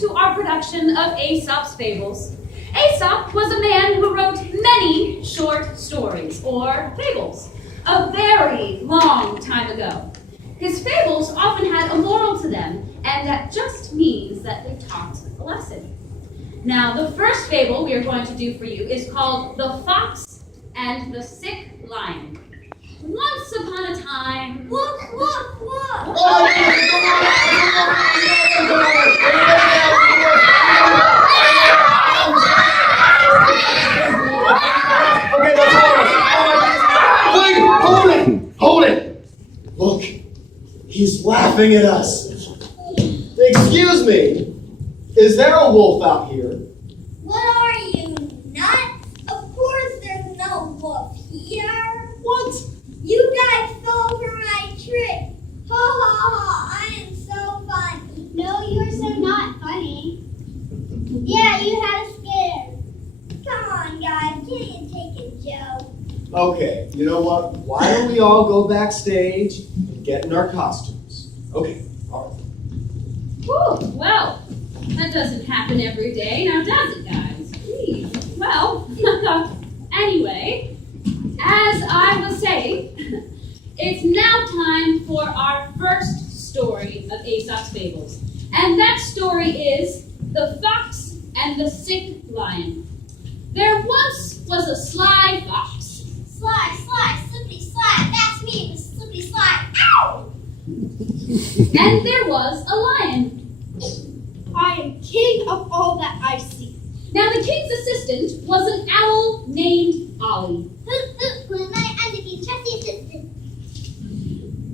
to our production of Aesop's Fables. Aesop was a man who wrote many short stories, or fables, a very long time ago. His fables often had a moral to them, and that just means that they taught a lesson. Now, the first fable we are going to do for you is called The Fox and the Sick Lion. Once upon a time... Look! Okay, that's all right. Hold it! Look, he's laughing at us. Excuse me, is there a wolf out here? What are you, nuts? Of course there's no wolf here. What? You guys fell for my trick. Ha ha ha, I am so funny. No, you're so not funny. Yeah, you had us scared. Come on, guys, can't you take a joke? Okay, you know what? Why don't we all go backstage and get in our costumes? Okay, all right. Whew, well, that doesn't happen every day, now does it, guys? Please. Well, anyway, as I was saying, it's now time for our first story of Aesop's Fables. And that story is The Fox and the Sick Lion. There once was a sly fox. Sly, slippity slide, that's me, Miss Slippity Slide. Ow! And there was a lion. I am king of all that I see. Now the king's assistant was an owl named Ollie. Who am I? I'm the king's trusty assistant.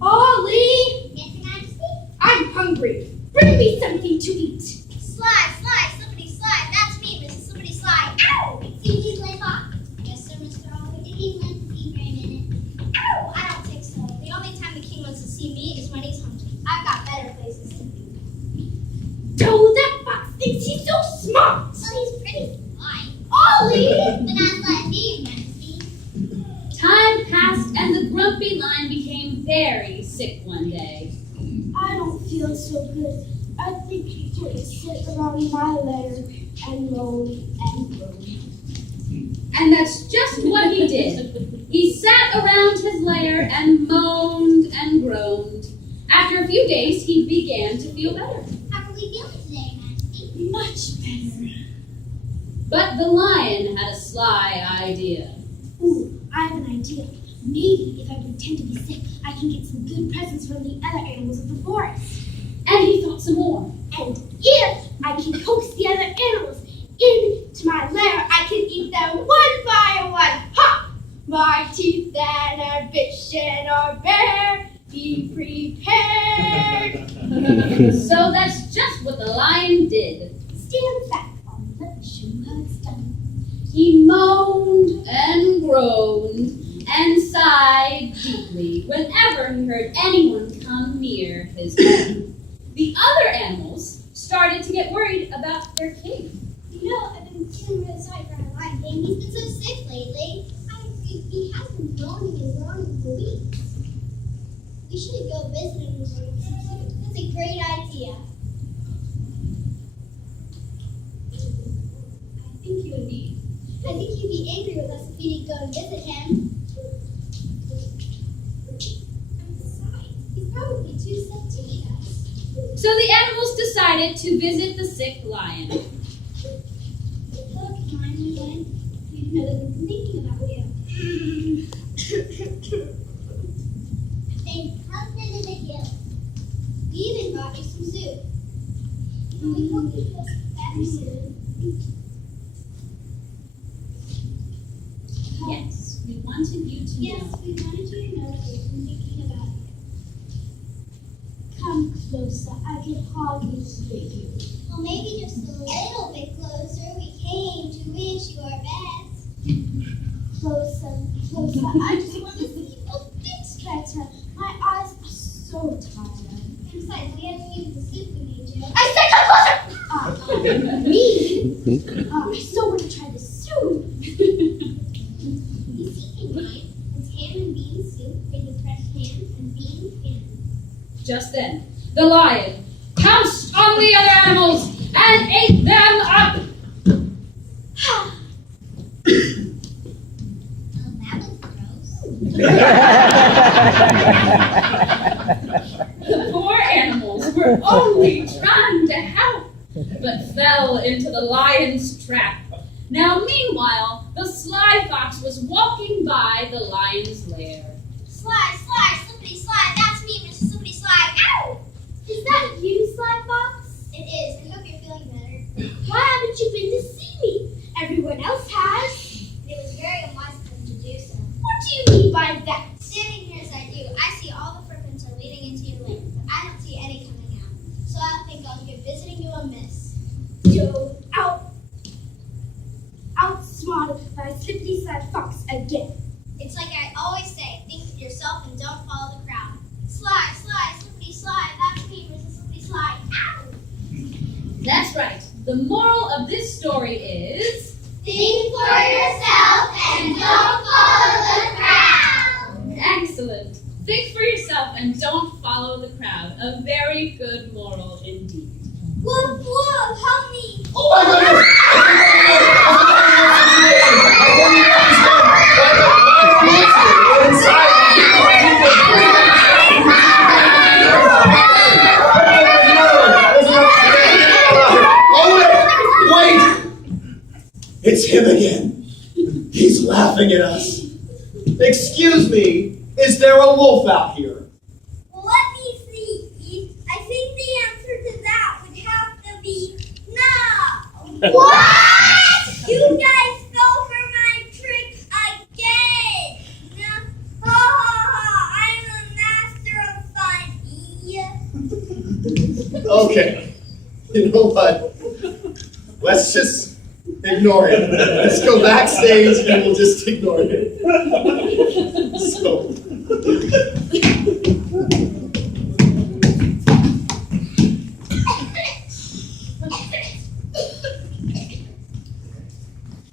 Ollie, Yes, Your Majesty? I'm hungry. Bring me something to eat. Slide, slippity slide, that's me, Miss Slippity Slide. Ow! See you later, Fox. Yes, sir, Mr. Ollie. Did he want to see you for a minute? Ow! I don't think so. The only time the king wants to see me is when he's hungry. I've got better places to be. Oh, that fox thinks he's so smart. Well, he's pretty smart. Ollie! But not like me, Your Majesty. Time passed and the grumpy lion became very sick one day. I don't feel so good. I think he's going to sit around my lair and moan and groan. And that's just what he did. He sat around his lair and moaned and groaned. After a few days, he began to feel better. How are we feeling today, Your Majesty? Much better. But the lion had a sly idea. Ooh, I have an idea. Maybe if I pretend to be sick, I can get some good presents from the other animals of the forest. And he thought some more. And if I can coax the other animals into my lair, I can eat them one by one. Ha! My teeth and ambition are bare. Be prepared. So that's just what the lion did. Stand back on the show how it's done. He moaned and groaned and sighed deeply whenever he heard anyone come near his home. The other animals started to get worried about their king. You know, I've been feeling really sorry for our lion king. He's been so sick lately. He has been groaning and groaning for weeks. We should go visit him and bring him some food. That's a great idea. I think he'd be angry with us if we didn't go and visit him. And besides, he's probably too sick to eat us. So the animals decided to visit the sick lion. Look, lion, we didn't know that we've been thinking about you. They helped us in the hill. We even brought you some soup. We hope you feel better soon. Yes, we wanted you to Yes, know. we wanted you to know that we've been thinking about you. Come closer. I can hardly hear you. Well, maybe just a little bit closer. We came to wish you our best. Closer, closer. I just want to see a bit better. My eyes are so tired. And besides, we haven't used the soup we made, Joe. I said come closer! Me? I still want to try the soup. You see, King Lion, it's ham and bean soup for the fresh ham and bean pan. Just then, the lion pounced on the other animals and ate them up. That was gross. The poor animals were only trying to help, but fell into the lion's trap. Now, meanwhile, the sly fox was walking by the lion's lair. Sly, slippity slide, that's me, Mrs. Slippity Slide. Ow! Is that you, Sly Fox? It is. I hope you're feeling better. Why haven't you been to see me? Everyone else has. It was very unwise of him to do so. What do you mean by that? Standing here as I do, I see all the footprints are leading into your lair, but I don't see any coming out. So I think I'll give visiting you a miss. You're outsmarted by Slippity Slide Fox again. It's like I always say, think for yourself and don't follow the crowd. Slide, slippity slide, that's me, Mrs. Slippity Slide. Ow! That's right. The moral of this story is... Think for yourself and don't follow the crowd. Excellent. Think for yourself and don't follow the crowd. A very good moral indeed. Woof, woof, help me. Oh my goodness! Wait! It's him again. He's laughing at us. Excuse me, is there a wolf out here? Well, let me see. I think the answer to that would have to be no. What? You guys fell for my trick again. No. Ha ha ha. I'm a master of fun. Okay. You know what? Let's just ignore him. Let's go backstage and we'll just ignore him. So.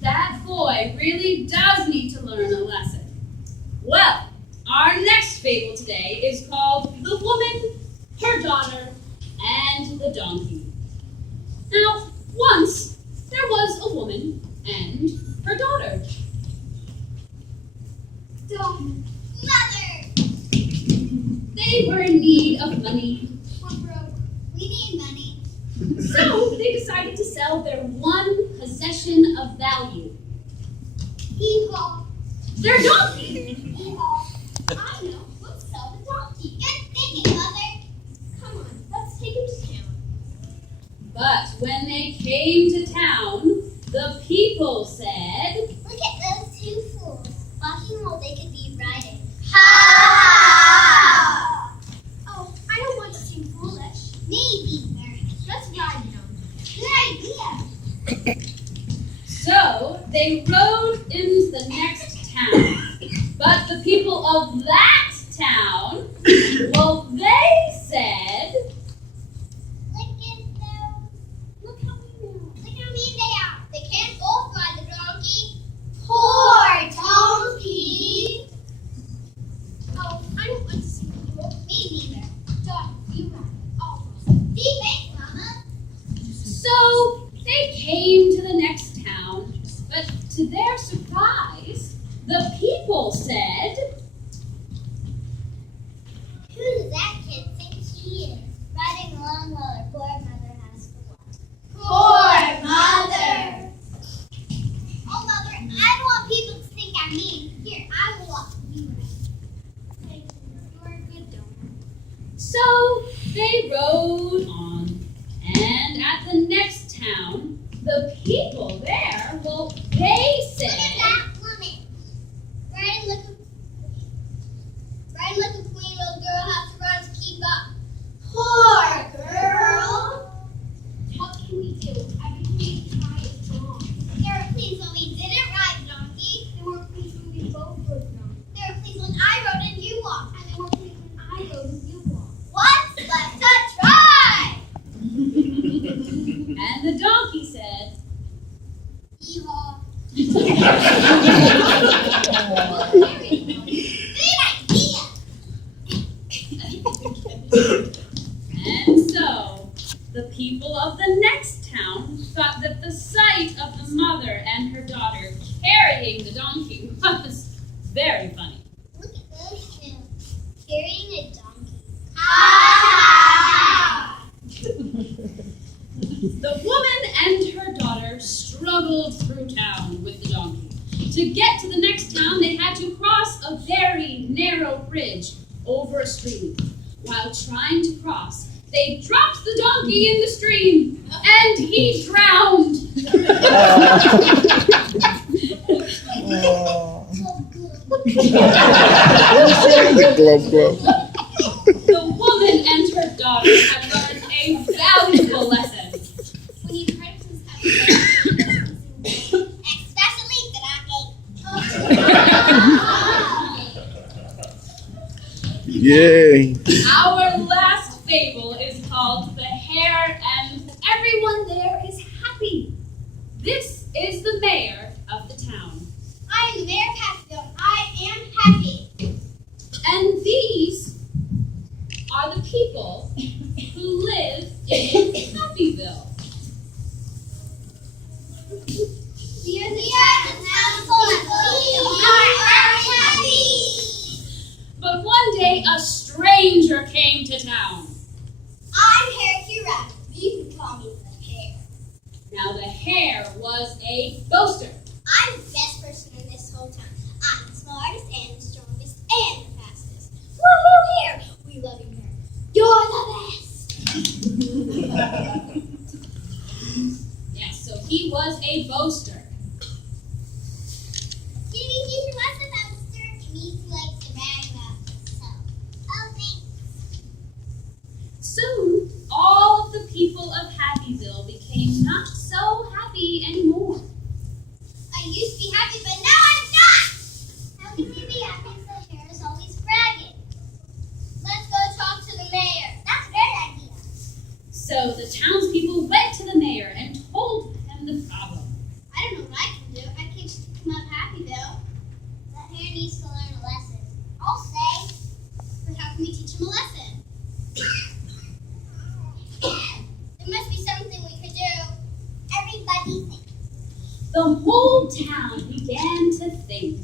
That boy really does need to learn a lesson. Well, our next fable today is called The Woman, Her Daughter, and the Donkey. Now, once there was a woman and her daughter. Mother. They were in need of money, We're broke. We need money. so they decided to sell their one possession of value, Hee-haw. their donkey. Hee-haw. I know. Let's sell the donkey. Good thinking, Mother. Come on, let's take him to town. But when they came to town, the people said, Look at those two fools. Walking while they could be riding. Ha! Oh, I don't want to seem foolish. Me either. Let's ride them. Good idea. so they rode into the next town. But the people of that town, well, they said, Look at them. Look how mean they are. They can't both ride the donkey. Poor donkey. Oh, I don't want to see you. Me neither. Donkey, you ride it. All of us. Thanks, Mama. so they came to the next town. But to their surprise, the people said, Who does that kid think he is? Riding along while her poor mother has to watch. Poor mother! Oh, Mother, I don't want people to think I'm mean. Here, I will walk you right. Thank you. You're a good donor. so they rode on. And at the next town, the people there, well, they Look at said, that woman. Riding like a queen, little girl has to run to keep up. Poor girl. What can we do? Everything we try is wrong. There were queens when we didn't ride donkey. There were queens when we both rode donkey. There were queens when I rode and you walked. And there were queens when I rode and you walked. What's left to try? and the donkey said, Yeehaw. Good idea. and so the people people of the next town thought that the sight of the mother and her daughter carrying the donkey was very funny. Look at those two. Carrying a donkey. The woman and her daughter struggled through town with the donkey. To get to the next town, they had to cross a very narrow bridge over a stream. While trying to cross, they dropped the donkey in the stream, and he drowned. The woman and her daughter had learned a valuable lesson. When you try to especially Yay. Our last fable is called The Hare and Everyone There is Happy. This is the mayor of the town. I am the mayor of Happyville. I am happy. And these are the people who live in Happyville. We are the council and we are happy. But one day a stranger came to town. I'm Hare Hira. You can call me the Hare. Now the hare was a boaster. I'm the best person in this whole town. I'm the smartest and the strongest and the fastest. Woo-hoo, Hare! We love you, Hare. You're the best. Yes, so he was a boaster. Can you teach us a boaster? It means he likes to brag about himself. Oh, thanks. Soon, all of the people of Happyville became not so happy anymore. I used to be happy, but now I'm not! How can we be happy if the Hare is always bragging? Let's go talk to the mayor. That's a great idea. So the townspeople went to the mayor and told him the problem. I don't know what I can do. I can't just come out happy, though. That Hare needs to learn a lesson. I'll say. But how can we teach him a lesson? There must be something we could do. Everybody think. The whole town began to think,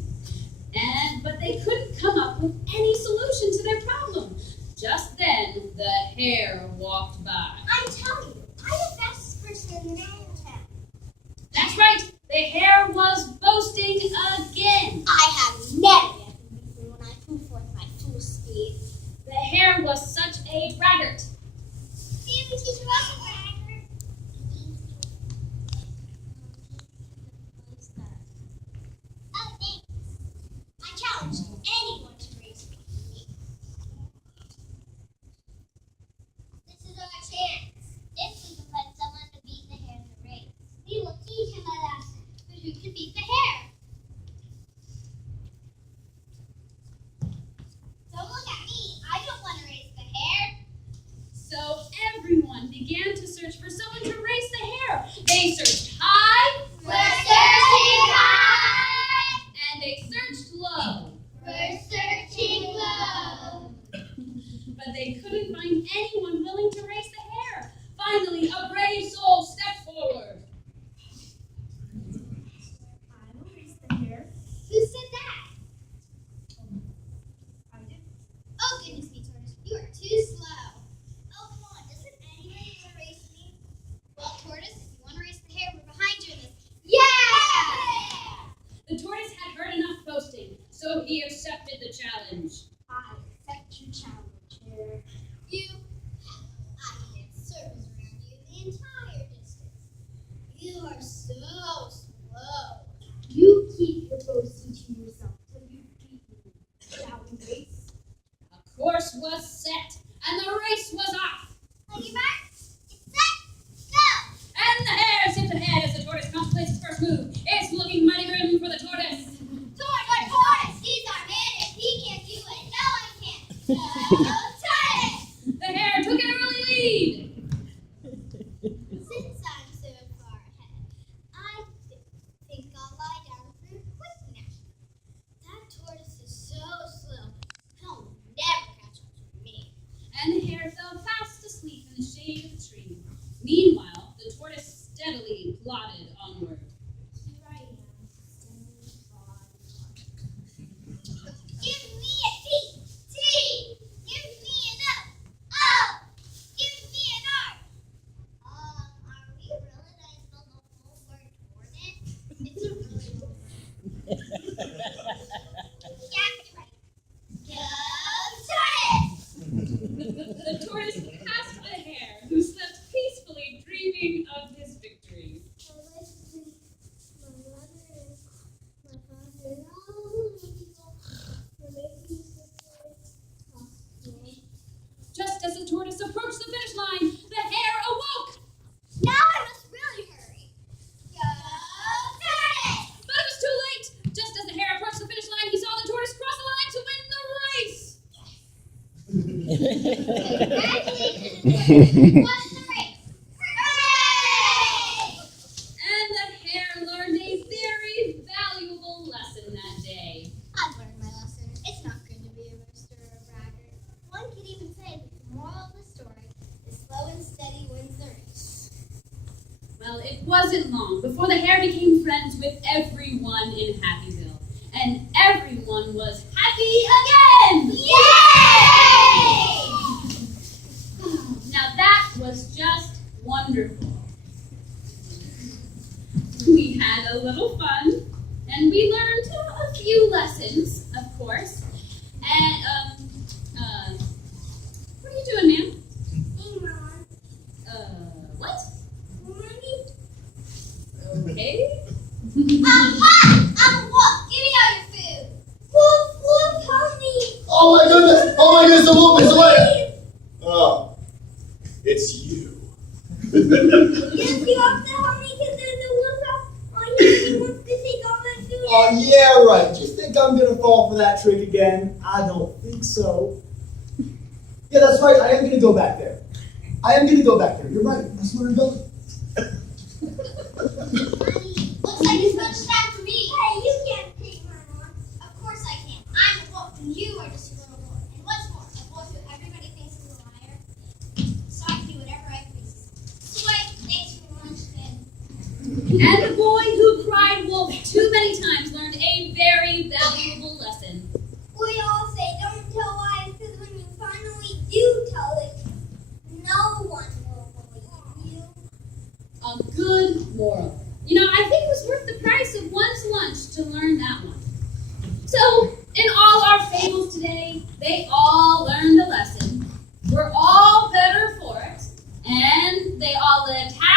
but they couldn't come up with any solution to their problem. Just then, the hare walked by. I'm telling you, I'm the fastest person in the town. That's right, the hare was boasting again. I have never been beaten when I put forth my full speed. The hare was such a braggart. See if the teacher was a braggart. Oh, thanks. I challenge anyone to race me. This is our chance. If we can find someone to beat the hare in the race, we will teach him a lesson. But who can beat the hare? Don't look at me. I don't want to race the hare. So everyone began to search for someone to race the hare. They searched high, We're searching high. and they searched low. We're searching low. But they couldn't find anyone willing to race the hare. Finally, a brave soul stepped forward. I will raise the hare. Who said that? I did. Oh, goodness me, Tortoise. You are too slow. Oh, come on. Doesn't anybody want to race me? Well, Tortoise, if you want to race the hare, we're behind you in this. Yeah! The tortoise had heard enough boasting, so he accepted the challenge. I accept your challenge, hare. You, I can dance circles around you the plodded onward. Here I am, standing by. Give me a T. T. Give me an O. O. Give me an R. Are we really going to spell the whole word tortoise? It's a really long word. Yeah, you're right. Go tortoise! The tortoise passed a hare who slept peacefully dreaming of his victory. I like to think my mother and my father and all the people were making me so possible. Just as the tortoise approached the finish line, the hare awoke. Now I must really hurry. Go tortoise! But it was too late. Just as the hare approached the finish line, he saw the tortoise cross the line to win the race. Congratulations! What's the race? Hooray! And the hare learned a very valuable lesson that day. I've learned my lesson. It's not good to be a boaster or a braggart. One could even say that the moral of the story is slow and steady wins the race. Well, it wasn't long before the hare became friends with everyone in Happyville. And everyone was happy again! Yay! Now that was just wonderful. We had a little fun, and we learned a few lessons, of course. And, what are you doing, ma'am? What? Okay. Aha! I'm a wolf. Give me all your food. Wolf, wolf, help me. Oh my goodness! Oh my goodness, the wolf is away! Oh, it's you. Yes, you have to help me because there's a wolf out here. He wants to take all my food. Oh yeah, right. You think I'm gonna fall for that trick again? I don't think so. Yeah, that's right. I am gonna go back there. You're right. That's where I'm going. Looks like it's much time for me. Hey, you can't take my one. Of course I can. I'm a wolf, and you are just a little boy. And what's more, a wolf who everybody thinks is a liar. So I can do whatever I please. Sway, thanks for lunch, then. And the boy who cried wolf too many times learned a very valuable lesson. We all say don't tell lies, because when you finally do tell it, no one will believe you. A good moral. You know, I think it was worth the price of one's lunch to learn that one. So, in all our fables today, they all learned a lesson. We're all better for it. And they all lived happy